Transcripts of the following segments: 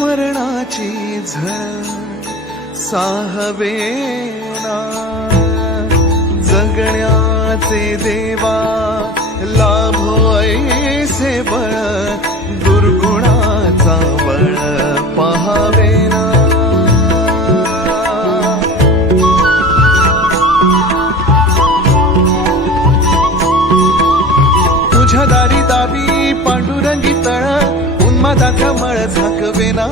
मरणाची झळ साहवेना जगण्याचे देवा लाभो ऐसे बळ दुर्गुणाचा बळ पहावेना तुझ्या दारी दाबी पांडुरंगी तळ उन्मादाचा मळ झाकवेना.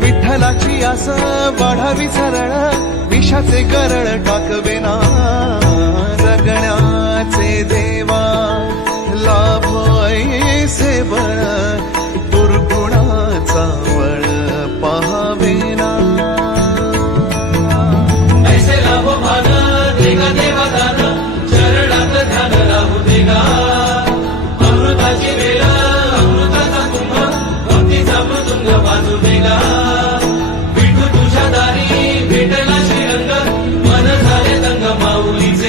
विठ्ठलाची आस वाढावी सरळ विषाचे करळ टाकवेना. जगण्याचे दे holy